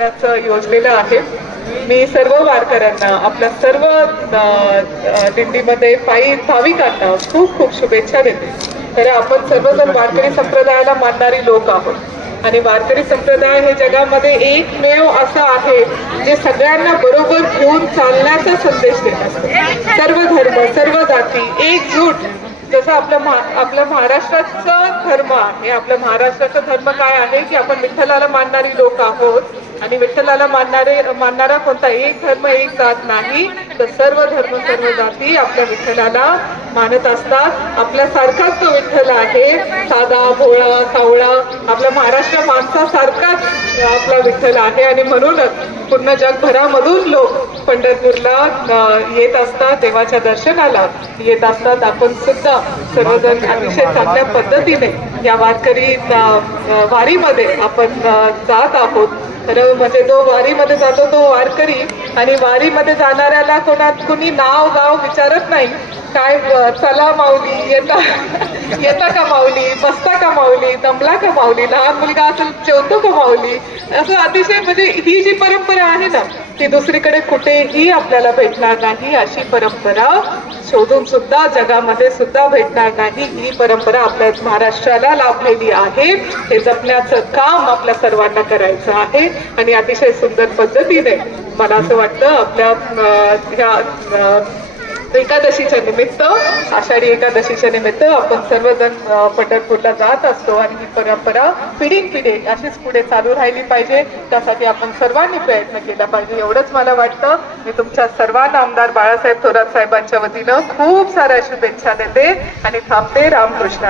जाण्याचं योजलेलं आहे. मी सर्व वारकऱ्यांना, आपल्या सर्व दिंडीमध्ये भाविकांना खूप खूप शुभेच्छा देते. तर आपण सर्वजण वारकरी संप्रदायाला मानणारी लोक आहोत आणि वारकरी संप्रदाय हे जगामध्ये एकमेव असं आहे जे सगळ्यांना बरोबर घेऊन चालण्याचा संदेश देत असतो. सर्व धर्म, सर्व जाती एकजूट, जसं आपलं महाराष्ट्राचा धर्म आहे. आपल्या महाराष्ट्राचा धर्म काय आहे की आपण विठ्ठलाला मानणारी लोक आहोत आणि विठ्ठलाला मानणारा कोणता एक धर्म एक जात नाही, तर सर्व धर्म सर्व जाती आपल्या विठ्ठलाला मानत असतात. आपल्यासारखाच तो विठ्ठल आहे, साधा भोळा सावळा, आपल्या महाराष्ट्र माणसासारखाच आपला विठ्ठल आहे आणि म्हणूनच पूर्ण जगभरामधून लोक पंढरपूरला येत असतात, देवाच्या दर्शनाला येत असतात. आपण सुद्धा सर्वजण अतिशय चांगल्या पद्धतीने या वारीमध्ये आपण जात आहोत. तर म्हणजे जो वारीमध्ये जातो तो वारकरी, आणि वारीमध्ये जाणाऱ्याला कुणी नाव गाव विचारत नाही. काय चला माऊली, येता का माऊली, बसता का माऊली, दमला का माऊली, लहान मुलगा असेल जेवतो का माऊली, असं अतिशय म्हणजे ही जी परंपरा आहे ना ती दुसरीकडे कुठेही आपल्याला भेटणार नाही. अशी परंपरा शोधून सुद्धा जगामध्ये सुद्धा भेटणार नाही. ही परंपरा आपल्या महाराष्ट्राला लाभलेली आहे. हे जपण्याचं काम आपल्या सर्वांना करायचं आहे आणि अतिशय सुंदर पद्धतीने मला असं वाटतं आपल्या ह्या एकादशीच्या निमित्त, आषाढी एकादशीच्या निमित्त आपण सर्वजण पंढरपूरला जात असतो आणि ही परंपरा पिढी अशीच पुढे चालू राहिली पाहिजे. त्यासाठी आपण सर्वांनी प्रयत्न केला पाहिजे, एवढंच मला वाटतं. मी तुमच्या सर्वांना आमदार बाळासाहेब थोरात साहेबांच्या वतीनं खूप साऱ्या शुभेच्छा देते आणि थांबते. रामकृष्ण.